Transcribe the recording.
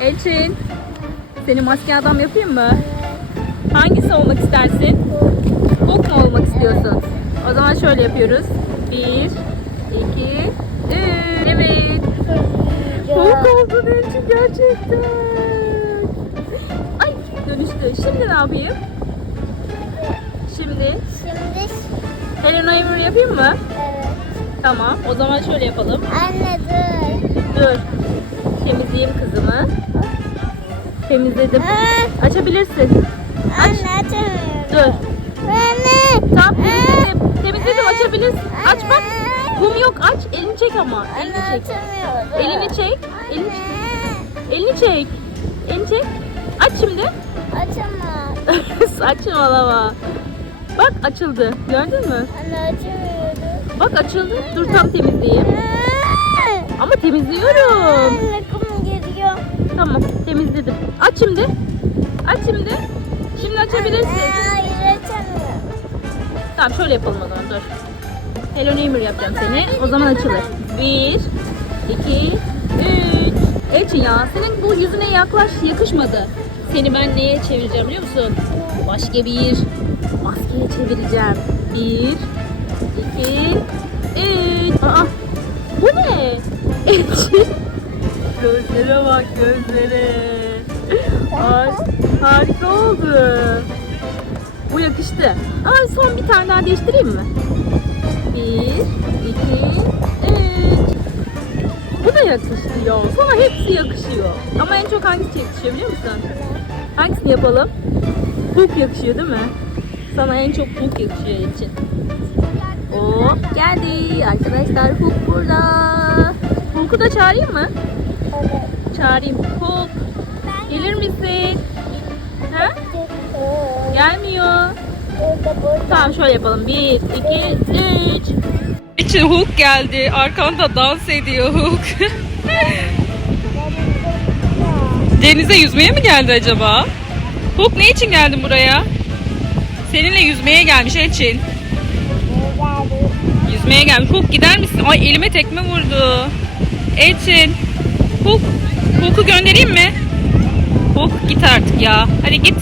Elçin, seni maske adam yapayım mı? Hangisi olmak istersin? Hulk mu olmak istiyorsun? O zaman şöyle yapıyoruz. Bir, iki, üç. Evet. Hulk oldun Elçin gerçekten. Ay dönüştü. Şimdi ne yapayım? Şimdi Şimdi Helen Aymer yapayım mı? evet. Tamam. O zaman şöyle yapalım. Anne dur. Dur. Temizleyeyim kızımı. Temizledim. Aa, Açabilirsin. anne açamıyorum. Dur. Anne. Tamam temizledim. Temizledim açabilirsin. Aç bak. Kum yok aç. Elini çek ama. Elini Anne çek. açamıyorum. Elini çek. Elini çek. Elini çek. Elini çek. Aç şimdi. Açamam. Saçmalama. Bak açıldı. Gördün mü? Anne açamıyorum. Bak açıldı. Dur tam temizleyeyim. Ama temizliyorum. Anne. Tamam temizledim. Aç şimdi. Aç şimdi. Şimdi açabilirsin. Hayır açamıyorum. Tamam şöyle yapalım o zaman dur. Hello Neighbor yapacağım seni. O zaman açılır. Bir, iki, üç. Elçin ya senin bu yüzüne yaklaş yakışmadı. Seni ben neye çevireceğim biliyor musun? Başka bir maskeye çevireceğim. Bir, iki, üç. Aa, bu ne? Elçin. Gözlere bak gözlere. Ay, harika oldu. Bu yakıştı. Aa, son bir tane daha değiştireyim mi? Bir, iki, üç. Bu da yakışıyor. Sana hepsi yakışıyor. Ama en çok hangisi yakışıyor biliyor musun? Hangisini yapalım? Hulk yakışıyor değil mi? Sana en çok Hulk yakışıyor için. Oo geldi. Arkadaşlar Hulk burada. Hulk'u da çağırayım mı? Çağırayım. Hulk. Gelir misin? Ha? Gelmiyor. Tamam şöyle yapalım. Bir, iki, üç. İçin Hulk geldi. Arkanda dans ediyor Hulk. Denize yüzmeye mi geldi acaba? Hulk ne için geldin buraya? Seninle yüzmeye gelmiş Elçin. Yüzmeye gelmiş. Hulk gider misin? Ay elime tekme vurdu. Elçin. Hulk. Hulk'u göndereyim mi? Hulk git artık ya. Hadi git.